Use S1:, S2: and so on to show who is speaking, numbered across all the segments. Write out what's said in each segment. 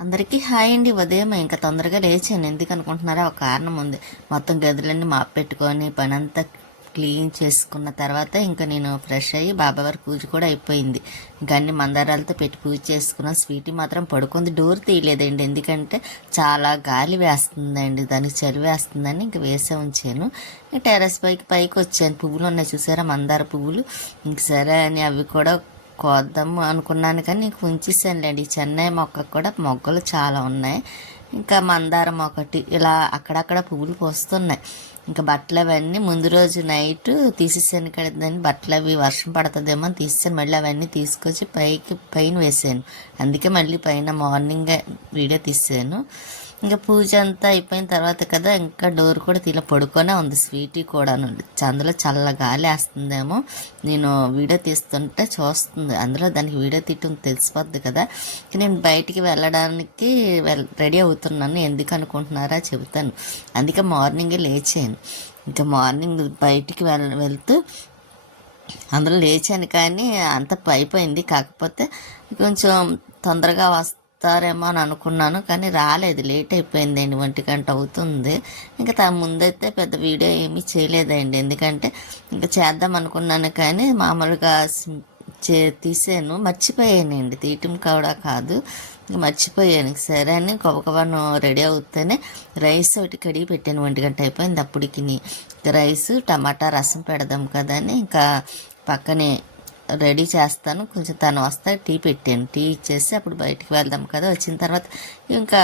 S1: అందరికీ హాయ్ అండి. ఉదయం ఇంకా తొందరగా లేచాను. ఎందుకు అనుకుంటున్నారా? ఒక కారణం ఉంది. మొత్తం గదులన్నీ మాప్ పెట్టుకొని పని అంతా క్లీన్ చేసుకున్న తర్వాత ఇంకా నేను ఫ్రెష్ అయ్యి బాబావారి పూజ కూడా అయిపోయింది. ఇంకా అన్ని మందారాలతో పెట్టి పూజ చేసుకున్నాను స్వీటీ మాత్రం పడుకుంది. డోర్ తీయలేదండి. ఎందుకంటే చాలా గాలి వేస్తుందండి. దానికి చలి వేస్తుందని ఇంకా వేసే ఉంచాను. ఇంకా టెర్రస్ పైకి పైకి వచ్చాను. పువ్వులు ఉన్నాయి చూసారా? మందార పువ్వులు. ఇంక సరే అని అవి కూడా కోద్దాము అనుకున్నాను కానీ నీకు ఉంచేసానులేండి. ఈ చెన్నై మొక్కకు కూడా మొగ్గలు చాలా ఉన్నాయి. ఇంకా మందారం ఒకటి ఇలా అక్కడక్కడ పువ్వులు పోస్తున్నాయి. ఇంకా బట్టలు అవన్నీ ముందు రోజు నైట్ తీసేసాను కదండి బట్టలు అవి వర్షం పడుతుందేమో తీసేసాను. మళ్ళీ అవన్నీ తీసుకొచ్చి పైకి పైన వేసాను. అందుకే మళ్ళీ పైన మార్నింగ్ వీడియో తీసాను. ఇంకా పూజ అంతా అయిపోయిన తర్వాత కదా ఇంకా డోర్ కూడా తీల పడుకొనే ఉంది. స్వీటీ కూడా అందులో చల్ల గాలి వేస్తుందేమో. నేను వీడియో తీస్తుంటే చూస్తుంది. అందులో దానికి వీడియో తీయటం తెలిసిపోద్ది కదా. నేను బయటికి వెళ్ళడానికి వెల్ రెడీ అవుతున్నాను. ఎందుకు అనుకుంటున్నారా చెబుతాను. అందుకే మార్నింగే లేచాను. ఇంకా మార్నింగ్ బయటికి వెళ్ వెళ్తూ అందులో లేచాను కానీ అంత అయిపోయింది. కాకపోతే కొంచెం తొందరగా వస్తారేమో అని అనుకున్నాను కానీ రాలేదు. లేట్ అయిపోయిందండి ఒంటి గంట అవుతుంది. ఇంకా తా ముందైతే పెద్ద వీడియో ఏమీ చేయలేదండి. ఎందుకంటే ఇంకా చేద్దాం అనుకున్నాను కానీ మామూలుగా చే తీసాను. మర్చిపోయానండి. తీయటం కూడా కాదు. మర్చిపోయాను. సరే అని కొబ్బకవను రెడీ అవుతేనే రైస్ ఒకటి కడిగి పెట్టాను. ఒంటి గంట అయిపోయింది అప్పటికి రైస్ టమాటా రసం పెడదాం కదా అని ఇంకా పక్కనే రెడీ చేస్తాను. కొంచెం తను వస్తే టీ పెట్టాను. టీ ఇచ్చేసి అప్పుడు బయటికి వెళ్దాం కదా. వచ్చిన తర్వాత ఇంకా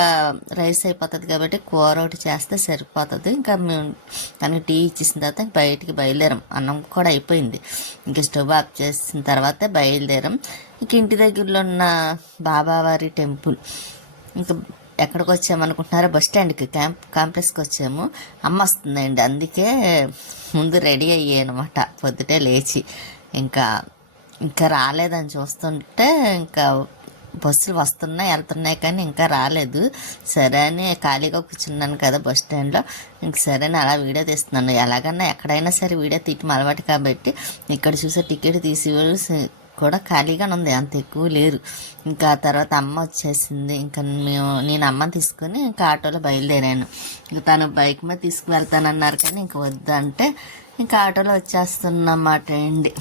S1: రైస్ అయిపోతుంది కాబట్టి కూర ఒకటి చేస్తే సరిపోతుంది. ఇంకా మేము తనకి టీ ఇచ్చేసిన తర్వాత బయటికి బయలుదేరాం. అన్నం కూడా అయిపోయింది. ఇంకా స్టవ్ ఆఫ్ చేసిన తర్వాత బయలుదేరాం. ఇంక ఇంటి దగ్గరలో ఉన్న బాబావారి టెంపుల్. ఇంకా ఎక్కడికి వచ్చామనుకుంటున్నారో బస్ స్టాండ్కి క్యాంప్ కాంప్లెక్స్కి వచ్చాము. అమ్మ వస్తుందండి. అందుకే ముందు రెడీ అయ్యాయి అనమాట పొద్దుటే లేచి. ఇంకా ఇంకా రాలేదని చూస్తుంటే ఇంకా బస్సులు వస్తున్నాయి వెళ్తున్నాయి కానీ ఇంకా రాలేదు. సరే అని ఖాళీగా కూర్చున్నాను కదా బస్ స్టాండ్లో. ఇంక సరే అని అలా వీడియో తీస్తున్నాను. ఎలాగన్నా ఎక్కడైనా సరే వీడియో తీయటం అలవాటు కాబట్టి ఇక్కడ చూసే టికెట్ తీసి కూడా ఖాళీగా ఉంది. అంత ఎక్కువ లేరు. ఇంకా ఆ తర్వాత అమ్మ వచ్చేసింది. ఇంకా మేము నేను అమ్మని తీసుకొని ఇంకా ఆటోలో బయలుదేరాను. ఇంకా తను బైక్ మీద తీసుకువెళ్తానన్నారు కానీ ఇంకా వద్దంటే ఇంకా ఆటోలో వచ్చేస్తున్నమాట అండి.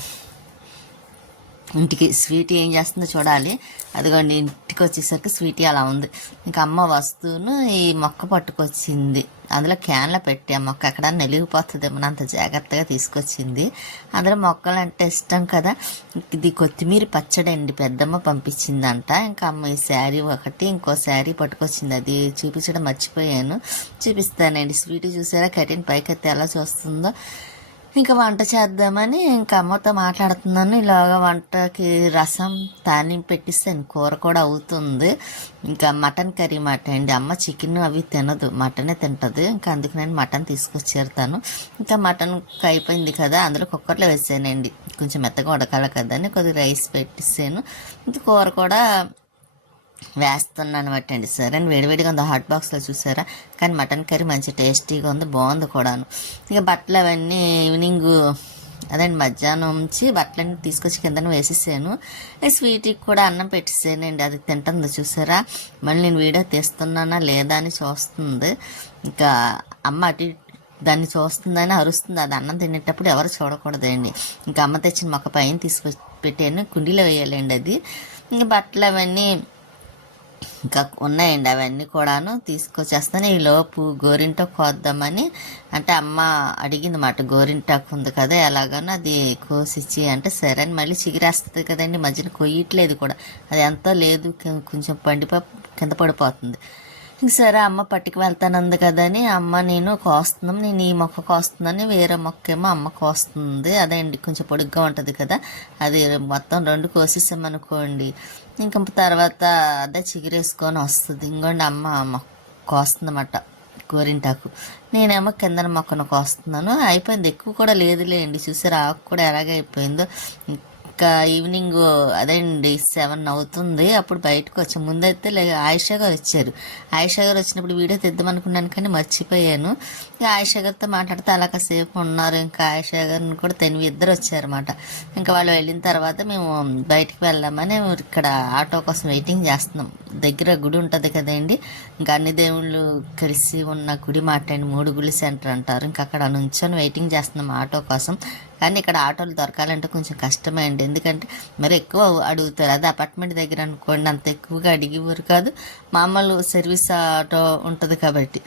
S1: ఇంటికి స్వీట్ ఏం చేస్తుందో చూడాలి. అదిగోండి ఇంటికి వచ్చేసరికి స్వీట్ అలా ఉంది. ఇంకా అమ్మ వస్తువును ఈ మొక్క పట్టుకొచ్చింది. అందులో క్యాన్లో పెట్టి ఆ మొక్క ఎక్కడ నెలిగిపోతుందేమో అంత జాగ్రత్తగా తీసుకొచ్చింది. అందులో మొక్కలు అంటే ఇష్టం కదా. ఇది కొత్తిమీర పచ్చడి అండి పెద్దమ్మ పంపించిందంట. ఇంకా అమ్మ ఈ శారీ ఒకటి ఇంకో శారీ పట్టుకొచ్చింది. అది చూపించడం మర్చిపోయాను. చూపిస్తానండి. స్వీట్ చూసారా? కటిన్ పైకి ఎలా చూస్తుందో. ఇంకా వంట చేద్దామని ఇంకా అమ్మతో మాట్లాడుతున్నాను. ఇలాగ వంటకి రసం తానింపు పెట్టిస్తాను కూర కూడా అవుతుంది. ఇంకా మటన్ కర్రీ మాట అండి. అమ్మ చికెన్ అవి తినదు. మటనే తింటుంది. ఇంకా అందుకు నేను మటన్ తీసుకొచ్చారు తను ఇంకా మటన్ అయిపోయింది కదా అందులో కుక్కర్లో వేసానండి. కొంచెం మెత్తగా ఉడకాలి కదా అని కొద్దిగా రైస్ పెట్టిస్తాను ఇంకా కూర కూడా వేస్తున్నాను అనమాట అండి సరే. అని వేడివేడిగా ఉంది. హాట్ బాక్స్లో చూసారా? కానీ మటన్ కర్రీ మంచి టేస్టీగా ఉంది. బాగుంది కూడాను. ఇక బట్టలు అవన్నీ ఈవినింగ్ అదండి మధ్యాహ్నం నుంచి బట్టలన్నీ తీసుకొచ్చి కిందన వేసేసాను. ఈ స్వీట్కి కూడా అన్నం పెట్టేసానండి. అది తింటుంది చూసారా? మళ్ళీ నేను వీడియో తీస్తున్నానా లేదా అని చూస్తుంది. ఇంకా అమ్మ అటు దాన్ని చూస్తుందని అరుస్తుంది. అది అన్నం తినేటప్పుడు ఎవరు చూడకూడదండి. ఇంకా అమ్మ తెచ్చిన మొక్క పైన తీసుకొచ్చి పెట్టాను. కుండీలో వేయాలండి అది. ఇంకా బట్టలు అవన్నీ ఇంకా ఉన్నాయండి అవన్నీ కూడాను తీసుకొచ్చేస్తాను. ఈలోపు గోరింటాకు కోద్దామని అంటే అమ్మ అడిగింది మాట గోరింటాకు ఉంది కదా ఎలాగనో అది కోసిచ్చి అంటే సరే అని మళ్ళీ చిగిరేస్తుంది కదండి మధ్యన కొయ్యట్లేదు కూడా. అది ఎంతో లేదు కొంచెం పండిపో కింద పడిపోతుంది. ఇంక సరే అమ్మ పట్టుకు వెళ్తానంది కదని అమ్మ నేను కోస్తున్నాం నేను ఈ మొక్క కోస్తున్నాను వేరే మొక్క ఏమో అమ్మ కోస్తుంది అదే అండి కొంచెం పొడుగ్గా ఉంటుంది కదా అది మొత్తం రెండు కోసేసామనుకోండి. ఇంక తర్వాత అదే చిగురేసుకొని వస్తుంది. ఇంకోండి అమ్మ మొక్క కోస్తుందన్నమాట గోరింటాకు. నేనేమో కిందన మొక్కను కోస్తున్నాను. అయిపోయింది. ఎక్కువ కూడా లేదులేండి. చూసారు? ఆకు కూడా ఎలాగ ఒక ఈవినింగ్ అదేండి సెవెన్ అవుతుంది. అప్పుడు బయటకు వచ్చాం. ముందైతే లే ఆయిషా గారు వచ్చారు. ఆయిషా గారు వచ్చినప్పుడు వీడియో తెద్దామనుకున్నాను కానీ మర్చిపోయాను. ఇక ఆయిషా గారితో మాట్లాడితే అలా కాసేపు ఉన్నారు. ఇంకా ఆయిషా గారిని కూడా తెలివి ఇద్దరు వచ్చారన్నమాట. ఇంకా వాళ్ళు వెళ్ళిన తర్వాత మేము బయటికి వెళ్దామని ఇక్కడ ఆటో కోసం వెయిటింగ్ చేస్తున్నాం. దగ్గర గుడి ఉంటుంది కదండి. ఇంకా అన్ని దేవుళ్ళు కలిసి ఉన్న గుడి మాట్లాడి మూడు గుడి సెంటర్ అంటారు. ఇంకా అక్కడ నుంచొని వెయిటింగ్ చేస్తున్నాం ఆటో కోసం. కానీ ఇక్కడ ఆటోలు దొరకాలంటే కొంచెం కష్టమే అండి ఎందుకంటే మరి ఎక్కువ అడుగుతారు. అదే అపార్ట్మెంట్ దగ్గర అనుకోండి అంత ఎక్కువగా అడిగేవారు కాదు. మామూలు సర్వీస్ ఆటో ఉంటుంది కాబట్టి.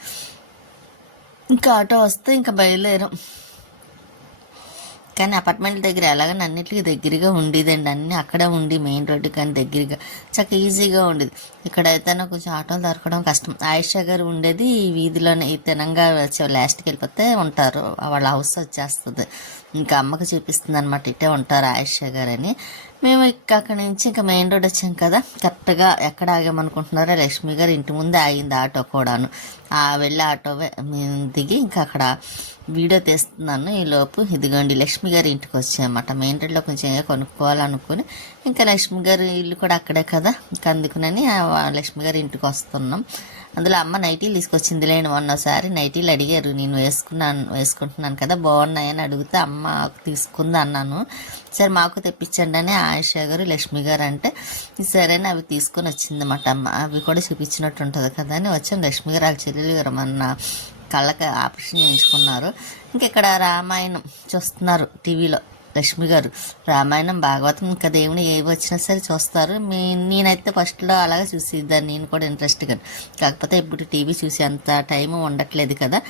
S1: ఇంకా ఆటో వస్తే ఇంకా బయలుదేరాం. కానీ అపార్ట్మెంట్ దగ్గర ఎలాగని అన్నిటికీ దగ్గరగా ఉండేదండి. అన్నీ అక్కడే ఉండి మెయిన్ రోడ్డు కానీ దగ్గరగా చక్క ఈజీగా ఉండేది. ఇక్కడైతే కొంచెం ఆటోలు దొరకడం కష్టం. ఆయిషా గారు ఉండేది ఈ వీధిలోనే ఈ తినంగా లాస్ట్కి వెళ్ళిపోతే ఉంటారు. వాళ్ళ హౌస్ వచ్చేస్తుంది. ఇంకా అమ్మకి చూపిస్తుంది అనమాట ఇట్టే ఉంటారు ఆయిషా గారు అని మేము ఇక్కడ అక్కడి నుంచి ఇంకా మెయిన్ రోడ్ వచ్చాం కదా. కరెక్ట్గా ఎక్కడ ఆగామనుకుంటున్నారో? లక్ష్మి గారు ఇంటి ముందే ఆగింది ఆటో కూడాను. ఆ వెళ్ళి ఆటో మేము దిగి ఇంకా అక్కడ వీడియో తీస్తున్నాను. ఈలోపు ఇదిగోండి లక్ష్మి గారి ఇంటికి వచ్చాయన్నమాట మెయిన్ రోడ్లో కొంచెం ఏదో కొనుక్కోవాలనుకుని ఇంకా లక్ష్మి గారి ఇల్లు కూడా అక్కడే కదా. ఇంకా అందుకునని లక్ష్మి గారి ఇంటికి వస్తున్నాం. అందులో అమ్మ నైటీలు తీసుకొచ్చింది లేని మొన్నసారి నైటీలు అడిగారు. నేను వేసుకున్నాను వేసుకుంటున్నాను కదా బాగున్నాయని అడిగితే అమ్మ తీసుకుంది అన్నాను. సరే మాకు తెప్పించండి అని ఆయుష గారు లక్ష్మి గారు అంటే సరే అని అవి తీసుకొని వచ్చిందన్నమాట అమ్మ. అవి కూడా చూపించినట్టు ఉంటుంది కదా అని వచ్చాను లక్ష్మి గారు వాళ్ళ చెల్లెలు గారు మొన్న కళ్ళకి ఆపరేషన్ చేయించుకున్నారు. ఇంకెక్కడ రామాయణం చూస్తున్నారు టీవీలో. లక్ష్మి గారు. రామాయణం భాగవతం ఇంకా దేవుని ఏవి వచ్చినా సరే చూస్తారు. మీ నేనైతే ఫస్ట్లో అలాగే చూసేదాన్ని. నేను కూడా ఇంట్రెస్ట్గా కాకపోతే ఇప్పుడు టీవీ చూసి అంత టైం ఉండట్లేదు కదా.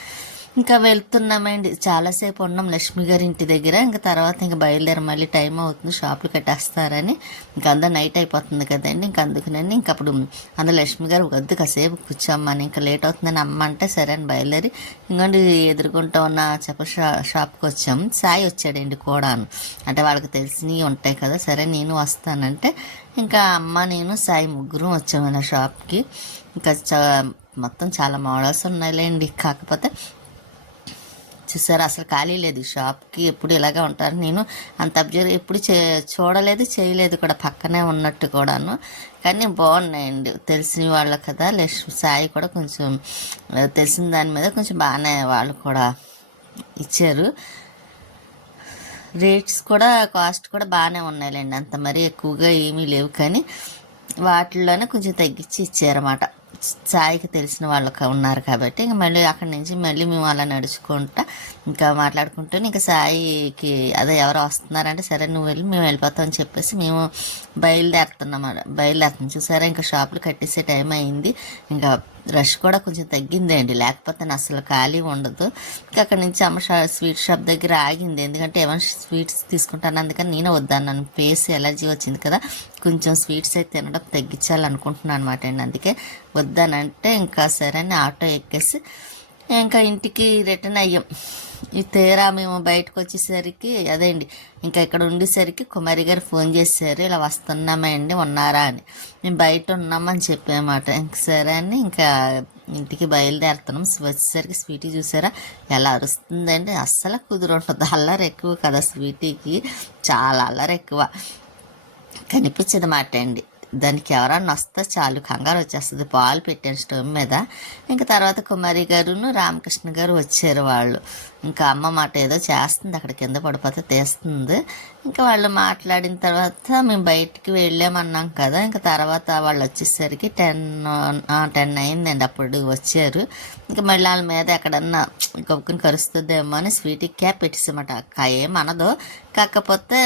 S1: ఇంకా వెళ్తున్నామండి. చాలాసేపు ఉన్నాం లక్ష్మి గారి ఇంటి దగ్గర. ఇంకా తర్వాత ఇంకా బయలుదేరి. మళ్ళీ టైం అవుతుంది. షాపులు కట్టేస్తారని. ఇంకా అంతా నైట్ అయిపోతుంది కదండి. ఇంకా అందుకనండి ఇంకా అప్పుడు అందరు లక్ష్మి గారు వద్దు కాసేపు కూర్చోమ్మని ఇంకా లేట్ అవుతుందని అమ్మ అంటే సరే అని బయలుదేరి ఇంకోండి ఎదుర్కొంటూ ఉన్న చెప్ప షా షాప్కి వచ్చాం. సాయి వచ్చాడండి కూడాను. అంటే వాళ్ళకి తెలిసినవి ఉంటాయి కదా. సరే నేను వస్తానంటే ఇంకా అమ్మ నేను సాయి ముగ్గురు వచ్చాము నా షాప్కి. ఇంకా మొత్తం చాలా మోడల్స్ ఉన్నాయిలేండి. కాకపోతే చూసారు? అసలు ఖాళీ లేదు. షాప్కి ఎప్పుడు ఇలాగే ఉంటారు. నేను అంత అబ్జర్వ్ ఎప్పుడు చే చూడలేదు చేయలేదు కూడా. పక్కనే ఉన్నట్టు కూడాను. కానీ బాగున్నాయండి. తెలిసిన వాళ్ళు కదా. లక్ష్మి సాయి కూడా కొంచెం తెలిసిన దాని మీద కొంచెం బాగానే వాళ్ళు కూడా ఇచ్చారు. రేట్స్ కూడా కాస్ట్ కూడా బాగానే ఉన్నాయిలేండి. అంత మరీ ఎక్కువగా ఏమీ లేవు. కానీ వాటిల్లోనే కొంచెం తగ్గించి ఇచ్చారన్నమాట. సాయికి తెలిసిన వాళ్ళకి ఉన్నారు కాబట్టి ఇంకా మళ్ళీ అక్కడి నుంచి మళ్ళీ మేము అలా నడుచుకుంటా ఇంకా మాట్లాడుకుంటూ ఇంకా సాయికి అదే ఎవరు వస్తున్నారంటే సరే నువ్వు వెళ్ళి మేము వెళ్ళిపోతాం అని చెప్పేసి మేము బయలుదేరుతున్నాం బయలుదేరుతున్నాం. చూసారా ఇంకా షాపులు కట్టేసే టైం అయింది. ఇంకా రష్ కూడా కొంచెం తగ్గిందండి. లేకపోతే అసలు ఖాళీ ఉండదు. ఇంకా అక్కడ నుంచి అమ్మ స్వీట్ షాప్ దగ్గర ఆగింది. ఎందుకంటే ఏమైనా స్వీట్స్ తీసుకుంటాను అందుకని నేను వద్దాను ఫేస్ ఎలర్జీ వచ్చింది కదా. కొంచెం స్వీట్స్ అయితే తినడం తగ్గించాలనుకుంటున్నాను అనమాట అండి. అందుకే వద్దానంటే ఇంకా సరే అని ఆటో ఎక్కేసి ఇంకా ఇంటికి రిటర్న్ అయ్యాం. ఈ తీరా మేము బయటకు వచ్చేసరికి అదేండి ఇంకా ఇక్కడ ఉండేసరికి కుమారి గారు ఫోన్ చేశారు ఇలా వస్తున్నామే అండి ఉన్నారా? అని. మేము బయట ఉన్నామని చెప్పామాట. ఇంక సరే అని ఇంకా ఇంటికి బయలుదేరుతున్నాం. వచ్చేసరికి స్వీటీ చూసారా? ఎలా అరుస్తుందండి. అస్సలు కుదురుంటుంది అల్లరి ఎక్కువ కదా స్వీటీకి. చాలా అల్లరి ఎక్కువ. కనిపించదు మాట అండి. దానికి ఎవరన్నా వస్తే చాలు కంగారు వచ్చేస్తుంది. పాలు పెట్టాను స్టవ్ మీద. ఇంకా తర్వాత కుమారి గారును రామకృష్ణ గారు వచ్చారు వాళ్ళు. ఇంకా అమ్మ మాట ఏదో చేస్తుంది అక్కడ కింద పడిపోతే తీస్తుంది. ఇంకా వాళ్ళు మాట్లాడిన తర్వాత మేము బయటికి వెళ్ళామన్నాం కదా ఇంకా తర్వాత వాళ్ళు వచ్చేసరికి టెన్ టెన్ అయిందండి అప్పుడు వచ్చారు. ఇంకా మళ్ళీ వాళ్ళ మీద ఎక్కడన్నా గొప్పకుని కరుస్తుందేమో అని స్వీట్కి క్యాప్ పెట్టేసామట. ఏమనదో కాకపోతే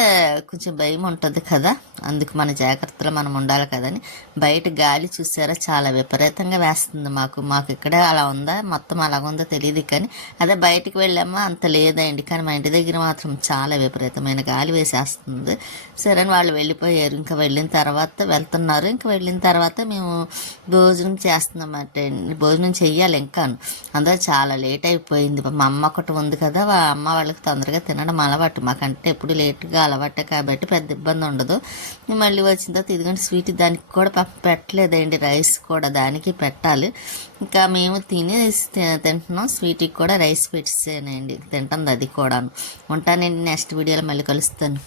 S1: కొంచెం భయం ఉంటుంది కదా అందుకు మన జాగ్రత్తలో మనం ఉండాలి కదని. బయట గాలి చూసారా చాలా విపరీతంగా వేస్తుంది మాకు. మాకు ఇక్కడే అలా ఉందా మొత్తం అలాగ ఉందో తెలియదు కానీ అదే బయటికి వెళ్ళాము అంత లేదండి. కానీ మా ఇంటి దగ్గర మాత్రం చాలా విపరీతమైన గాలి వేసేస్తుంది. సరే అని వాళ్ళు వెళ్ళిపోయారు. ఇంకా వెళ్ళిన తర్వాత వెళ్తున్నారు. ఇంకా వెళ్ళిన తర్వాత మేము భోజనం చేస్తున్నాం భోజనం చెయ్యాలి ఇంకా. అందరూ చాలా లేట్ అయిపోయింది. మా అమ్మ ఒకటి ఉంది కదా. అమ్మ వాళ్ళకి తొందరగా తినడం అలవాటు. మాకంటే ఎప్పుడు లేట్గా అలవాటే కాబట్టి పెద్ద ఇబ్బంది ఉండదు. మళ్ళీ వచ్చిన తర్వాత ఇదిగంటే స్వీట్ దానికి కూడా పెట్టలేదండి. రైస్ కూడా దానికి పెట్టాలి. ఇంకా మేము తిని తింటున్నాం. స్వీట్కి కూడా రైస్ పెట్టేసానండి. తింటుంది అది కూడా ఉంటానండి నెక్స్ట్ వీడియోలో మళ్ళీ కలుస్తాను.